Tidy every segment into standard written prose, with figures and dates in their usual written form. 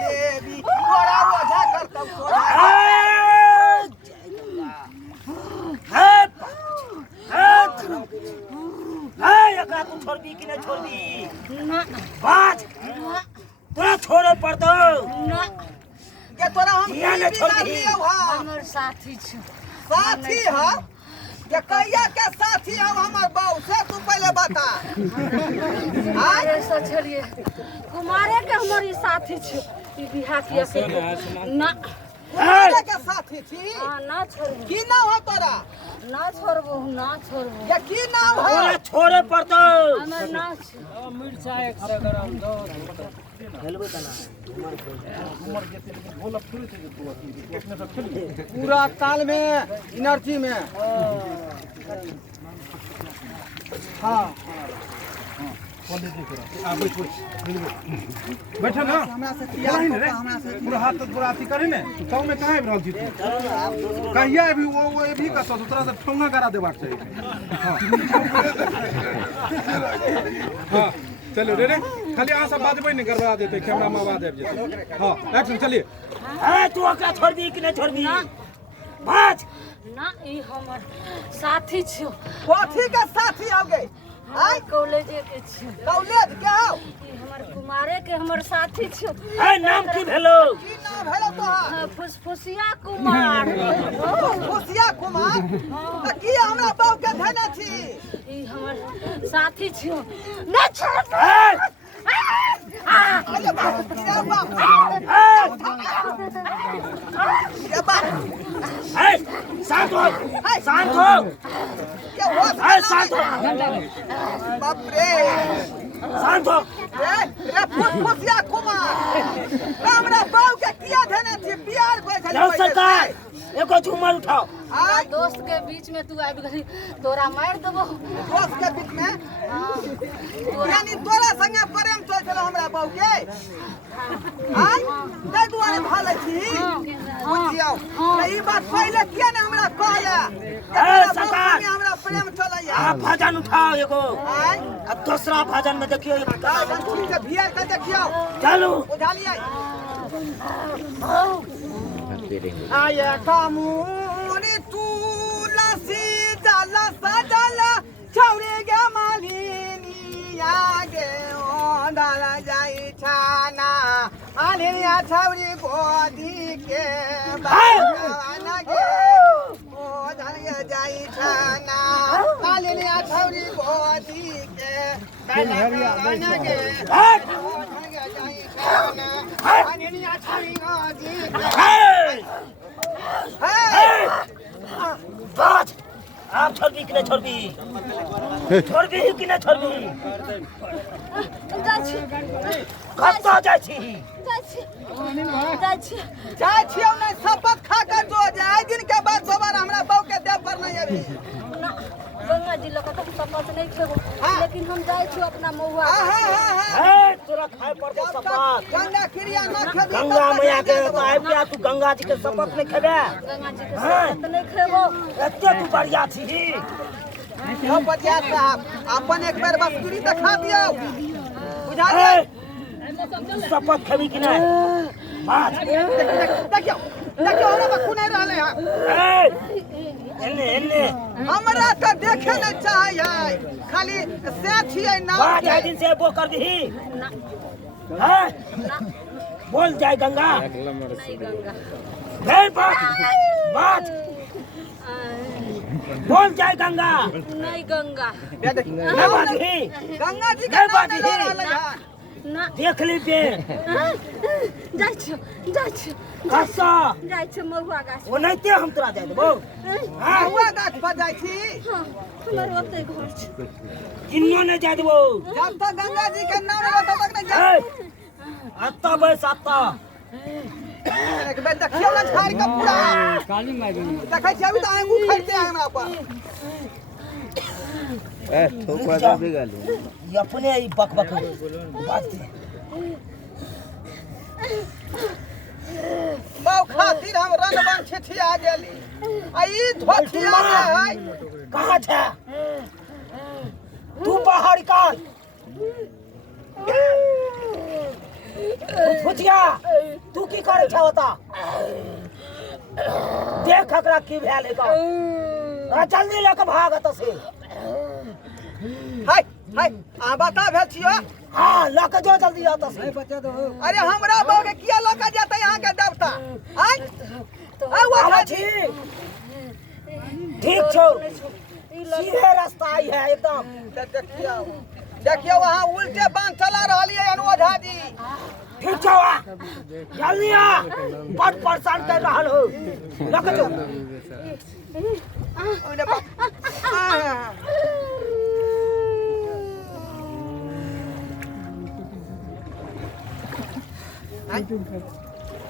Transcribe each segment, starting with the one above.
देवी थोड़ा ओझा करता सोझा एकरा तू छोड़ दी कि नहीं छोड़ दी ना बाज तोरा छोड़े पड़तो ना के तोरा हम किया न छोड़ दी हमर साथी छ साथी ह के कहिया के साथी हम हमर बाऊ से तू पहले बता अरे सोचलिए कुमारे के हमर ई साथी छ ई बिहा किया के ना कुमारे के साथी छी हां ना छोड़बू की नाम हो तोरा ना छोड़बू ना छोड़बू के की नाम हो तोरा छोड़े पड़तो हमर ना मिर्चा 100 ग्राम दो हेलबे तना उमर जते बोला थोड़ी थे तू कितने सब खेल पूरा ताल में एनर्जी में हां बैठा ना हमरा से किया हमरा से पूरा हाथ तक पूरा अथी करे ने गांव में कहां रहल छी तू कहिया अभी वो भी का तोरा से ठोंगा करा देबाक चाहिए हां चलो रे खाली आ सब बाजबै नहीं करवा देते कैमरा में आवाज आबि जेते हां एक्शन चलिए ए तू ओकरा छोड़ दी कि नहीं छोड़ दी बाज ना ई हमर साथी छ कथी के साथी हो गए हां कॉलेज के छ कॉलेज के हो ई हमर कुमारे के हमर साथी छ ए नाम की भेलो की नाम भेलो तोहार फुसफुसिया कुमार खुशिया कुमार त की हमरा बाऊ के धने छी ई हमर साथी छ ना छोड़ अरे बाप रे बाप ये बाप ए शांत हो शांत हो ये हो ए शांत हो बाप रे शांत हो रे खुशिया कुमार हमरा बाऊ के किया धने छी बिहार बैठल जाओ सरकार एको झूमर उठाओ आ दोस्त के बीच में तू आबि गई तोरा मार देबो दोस्त के बीच में यानी तोरा संगे प्रेम चल चलो हमरा बाऊ के आई तै दुआरे भाले छी बुझियो ई बात पहले किया ने हमरा कहले सरकार हमरा प्रेम चलैया आप भजन उठाओ एगो आई अब दूसरा भजन में देखियो ये बात बंकुल के भियर के देखियो चलो उठा लिया आये कामुनी तुलसी जल सजल छौरी गे मालिनी आगे ओंदल जाई छाना आलिया छौरी गोदी के बागन गे ओंदल जाई छाना आलिया छौरी गोदी के बागन गे ओंदल जाई छाना आलिया छौरी गोदी बाज आप छोड़ दी कि नहीं छोड़ दी छोड़ दी कि नहीं छोड़ दी कत्ता जाइ छी जाय छियौ नै शपथ खा के जो जाय दिन के बाद दोबारा हमरा बाऊ के देव पर नहीं आबी गंगा जी लोग तो शपथ नहीं खेबो लेकिन हम जाय छी अपना मौआ ए तोरा खाए पड़तो शपथ गंगा क्रिया न खेबी गंगा मैया के आबि के तू गंगा जी के शपथ नहीं खेबे गंगा जी के शपथ नहीं खेबो एते तू बढ़िया छी हो पतिया साहब अपन एक बार बस्तुरी दिखा दियो बुझा दे शपथ खेबी कि नहीं बाज देखियो देखियो हमरा में खुनै रहले हां एन्ने एन्ने हमरा त देखे न चाहिए खाली से छियै नाम बाज आइ दिन से वो कर दी हां बोल जाए गंगा नहीं गंगा फिर बात बोल जाए गंगा नहीं गंगा नहीं बात ही गंगा जी के नहीं नाम बात ले ही रहले हां ना देख लीजिए जाय छी कसा जाय छी महुआ गाछ वो नहीं ते हम तोरा दे देबो हुआ गाछ पर जाइ छी हां हमर ओते घर छै किन्नो नहीं दे देबो जब तक गंगा जी के नाम ले तब तक नहीं जाए अत्ता बस अत्ता एक बेर देखियो ना झाड़ के पूरा काली माई देखै छी अभी त आंगू खड़ते हैं हमरा पर ए ठोका दे बेगालू ये अपने ही बक बक बात बाऊ खातिर हम रणवन छिठिया गेली आ ई धोथिया है कहाँ छे तू बाहर का फुचिया तू की करे छा होता देख एकरा की भेल है का जल्दी लेके भाग त से हाय हाय आ बता भेल छियो हां लेके जो जल्दी आता से अरे हमरा बहू के किया लका जाता यहाँ के देवता आय आ वो छी ठीक छो सीधे रास्ता आई है एकदम देखियो देखियो वहां उल्टे बांध चला रहली है ओझा जी ठीक छो जल्दी आ बड़ परेशान कर रहल हो लेके जो ओने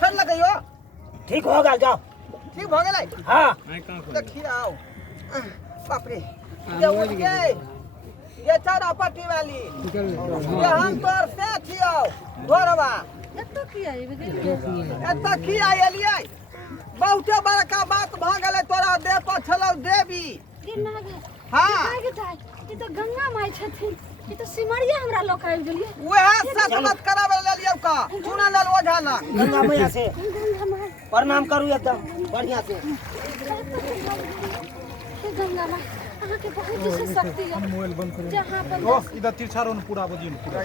फिर लगाइयो ठीक हो गया जाओ ठीक भ गेलै हां देखियो बाप रे ये उठ गए ये चारा पट्टी वाली ये हम तोर से छियो घोरवा एतो की आई एत की आइलियै बहुते बड़का बात भ गेलै तोरा देह पर छलौ देवी कि नागे हां नागे ताई ई तो गंगा माई छथिन ई तो सिमरिया हमरा लोक आबि गेलिए वह सच मत करावे ले लियौ का चुना लेल ओझा ना गंगा मैया से गंगा माई प्रणाम करू एकदम बढ़िया से हे गंगा माई अहाँ के बहुत से शक्ति है मोबाइल बंद करो जहां पर ओ इधर तिरछारो न पूरा बजियो न पूरा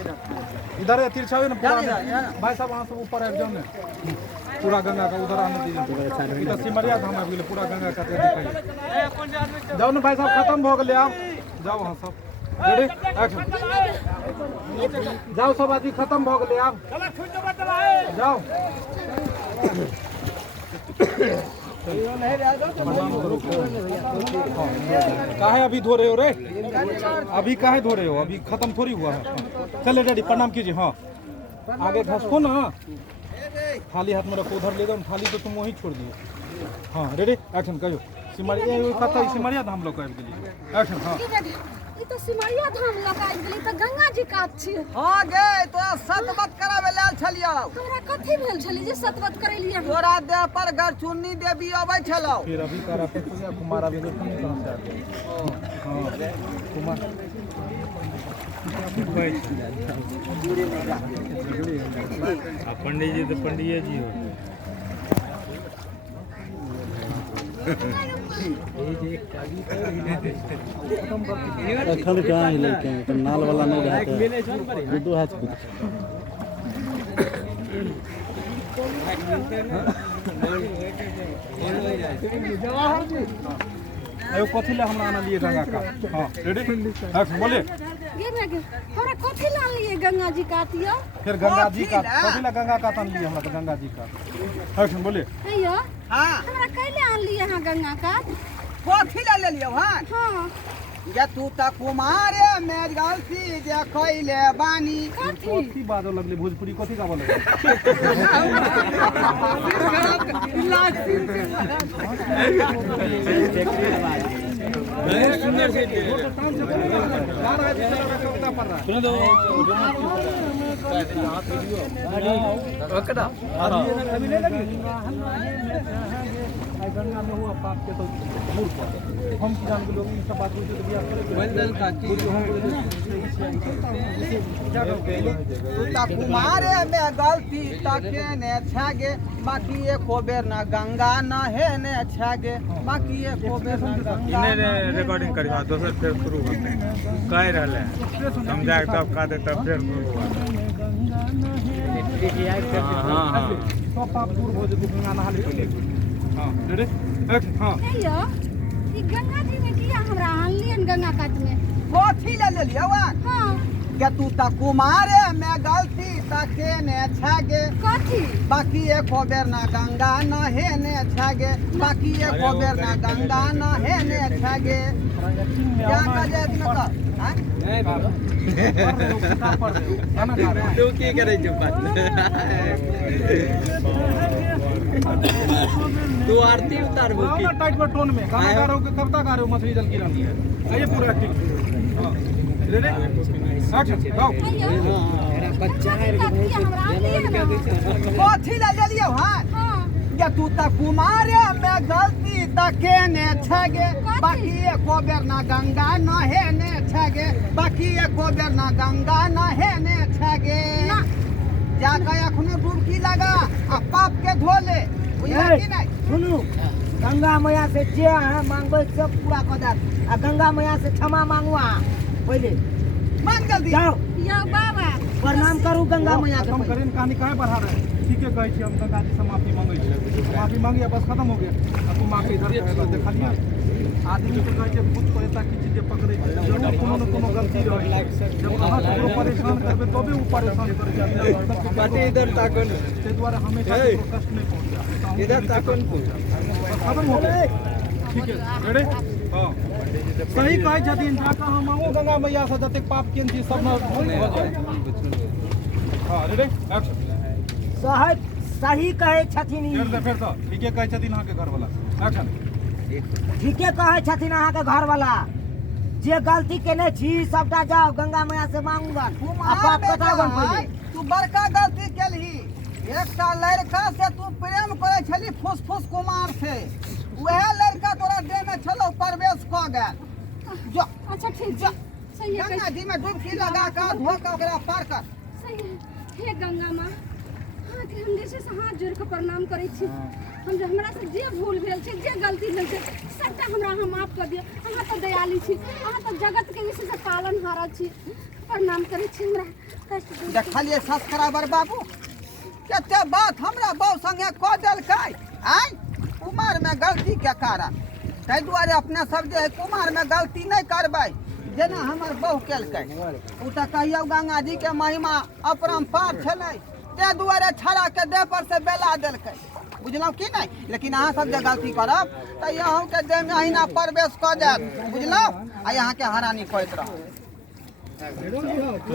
इधर है तिरछारो न पूरा भाई साहब वहां से ऊपर आ जाओ न पूरा गंगा का उधर आने दीजिए इधर सिमरिया धाम आ गेले पूरा गंगा का दिखाई जाओ न भाई साहब खत्म हो गेले आप जाओ वहां सब रेडी एक्शन जाओ सब आदमी खत्म हो गेले आप जाओ काहे अभी धो रहे हो रे अभी काहे धो रहे हो अभी खत्म थोड़ी हुआ है चले डैडी प्रणाम कीजिए हाँ आगे घसको ना थाली हाथ में रखो उधर ले जाओ थाली तो तुम वहीं छोड़ दिए हाँ रेडी एक्शन कहियो सिमरिया सिमरिया धाम लोग आबि गेलिए एक्शन हाँ ई तो सिमरिया धाम लोक आबि गेली त गंगा जी कात छी हां गे तोरा सतबत करावे लेल छलियौ हमरा कथि भेल छली जे सतवत करैलिए तोरा देह पर गरचुन्नी देवी अबै छलौ फिर अभी करा पे कुमार अभी देखो नहीं कहां से आ गए हाँ कुमार पंडित जी तो पंडित जी हो अखन कहाँ है लड़के तो नाल वाला नहीं रहता दो हाथ कुछ अयो कथि ले हमरा आना लिए गंगा का हां रेडी एक्शन बोलिए गे गे हमरा कथि ला लिए गंगा जी कातियो फिर गंगा जी का कथि ले गंगा का तन लिए हमरा तो गंगा जी का एक्शन बोलिए अयो हां हमरा कैले आन लिए हां गंगा कात कथि ले लेलियौ हां हां ये तू त कुमारे में गलती जे खइले बानी कथि बाजो लगले भोजपुरी कथि का बोले सुंदर से सुनो दो अभी नहीं लगी गंगा में हुआ पाप के तो मूर्ख हम किसान के लोग इन सब बातों से बियाह करेंगे तू त कुमारे में गलती तके ने छागे बाकी एको बेर ना गंगा न हे ने छागे बाकी एको बेर ना गंगा इन्हें रिकॉर्डिंग करवा दोसर फिर शुरू होते कह रहे हैं समझा के तब का दे तब फिर शुरू हुआ हाँ हाँ सब पाप दूर हो जाए गंगा नहा ले हाँ रेडी एक्शन हाँ अयो ई गंगा जी में किया हमरा आन लिए गंगा कात में कथि ले लेलियौ हां के तू त कुमारे में गलती तके ने छागे कथि बाकी एको बेर ना गंगा न हे ने छागे बाकी एको बेर ना गंगा न हे ने छागे क्या का जे न का तो की करे जो बात तू आरती उतारबो की टाइट पर टोन में गाना गा रहे हो कि कविता गा रहे हो मछली जल की रानी है ये पूरा एक्टिंग हाँ रेडी एक्शन गाओ अयो बच्चा है हमरा आन लिए कथि ले लेलियौ हां हां या तू त कुमारे में गलती तके ने छागे बाकी एको बेर ना गंगा न हे ने छागे बाकी एको बेर ना गंगा न हे ने छागे जाकर अखनो डुबकी लगा आ पाप के धो ले बुझला कि नहीं सुनू गंगा मैया से जे अहाँ मांगबै सब पूरा कऽ देत आ गंगा मैया से क्षमा मांगू अहाँ पहिले मांग जल्दी जाओ यो बाबा प्रणाम करू गंगा मैया के हम पहिले। करें कहानी काहे बढ़ा रहे हैं ठीक है कहे छी हम गंगा जी से माफी मांगे छी माफी मांगिए बस खत्म हो गया अब तू माफी इधर कहेगा देखा लिया आदमी के कहे छै भूत प्रेता की चीज पकड़े जरूर कोनो न कोनो गलती रहे जब अहाँ ककरो परेशान करबे तबे ऊ परेशान करे छै बाटे इधर ताकन ते द्वारा हमेशा ककरो कष्ट नहीं पहुंचा इधर ताकन खत्म हो गया ठीक है रेडी हां सही कहे छथिन जाकर हम मांगो गंगा मैया से जते पाप केन छी सब न हो जाए हां रेडी एक्शन सही कहे छथिन ई। फिर से ठीके कहे छथिन अहाँ के घर वाला एक्शन ठीके कहे छथिन अहाँ के घर वाला जे गलती केने छी सबटा जाओ गंगा मैया से मांगूंगा आ पाप कटावन पहिले। तू बड़का गलती केलही एकटा लड़का से तू प्रेम करे छली फुसफुस कुमार से वह लड़का तोरा देह में छलो प्रवेश क गेल जो अच्छा ठीक है सही है गंगा जी में डुबकी लगा कर धो के ओकरा पार कर सही है हे गंगा माँ हाँ के हम जैसे से हाथ जोड़ के प्रणाम करै छी हम जे हमरा से जे भूल भेल छै जे गलती भेल छै सबटा हमरा अहाँ माफ कर दियौ अहाँ तो दयालु छी अहाँ तो जगत के विशेष से पालनहारा छी प्रणाम करै छी हमरा कष्ट दूर देखलिए सब्सक्राइबर बाबू कते बात हमरा बहु संगे क देलकै आय कुमार में गलती के कारण ताहि दुआरे अपने सब जे है कुमार में गलती नहीं करबै जेना हमर बहु केलकै उ तऽ कहियो गंगा जी के महिमा अपरंपार छलै ताहि दुआरे छड़ा के देह पर से बेला देलकै बुझलहुँ कि नहीं लेकिन अहाँ सब जे गलती करब तऽ अहूँ के देह में अहिना प्रवेश कऽ देत बुझलहुँ आ अहाँ के हरानी करैत रहब